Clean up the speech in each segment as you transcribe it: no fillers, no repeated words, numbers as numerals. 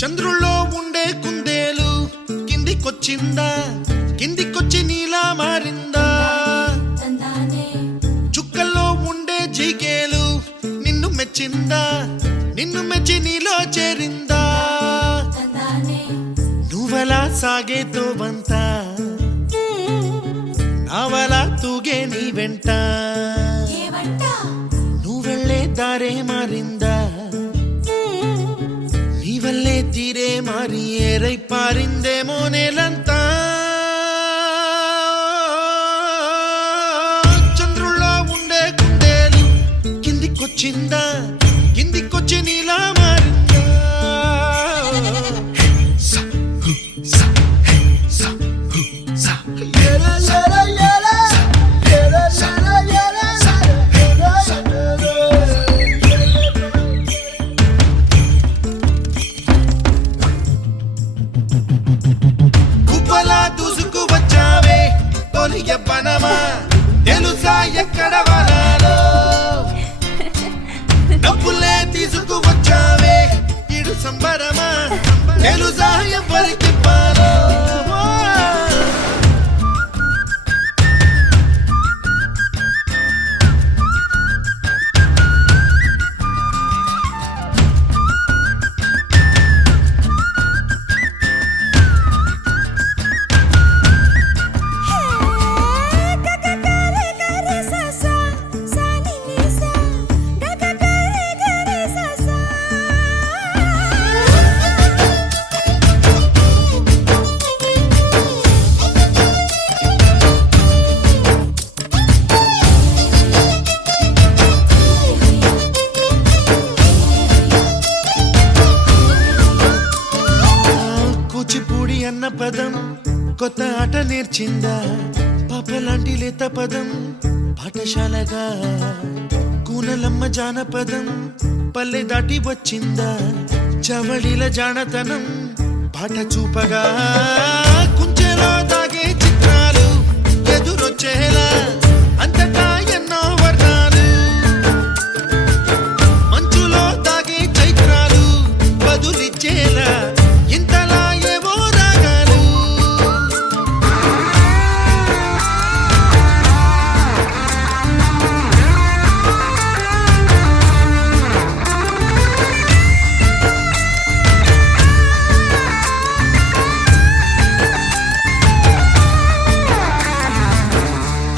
చంద్రుల్లో ఉండే కుందేలు కిందికొచ్చిందా, కిందికొచ్చి నీలా మారిందా? చుక్కల్లో ఉండే జీకేలు నిన్ను మెచ్చిందా, నిన్ను మెచ్చి నీలో చేరిందా? నువ్వలా సాగేతో వంత, నావలా తూగే నీ వెంట, నువ్వెళ్ళే దారే మారిందా, నీవల్లే తీరే మారి ఏరై పారిందేమో నేలంతా? చంద్రుల్లో ఉండే కుందేలు కిందికొచ్చిందా, కిందికొచ్చి నీలా మారిందా? తెలుసా ఎక్కడ వాలాలో, డబ్బులే తీసుకువచ్చావే ఇడు సంబరమా, తెలుసా ఎవరికి పాలో? కూచిపూడి అన్న పదం కొత్త ఆట నేర్చిందా, పాపలాంటి లేత పదం పాఠశాలగా, కూనలమ్మ జానపదం పల్లె దాటి వచ్చిందా, చవళిల జానతనం పాట చూపగా, కుంచెలో దాగే చిత్రాలు ఎదురొచ్చేలా అంతటా ఎన్నో వర్ణాలు, మంచులో దాగే చైత్రాలు బదులిచ్చేలా ఇంతలా ఏవో రాగాలు.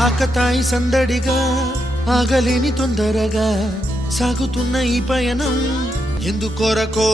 ఆకతాయి సందడిగా ఆగలేని తొందరగా సాగుతున్న ఈ పయనం ఎందుకొరకో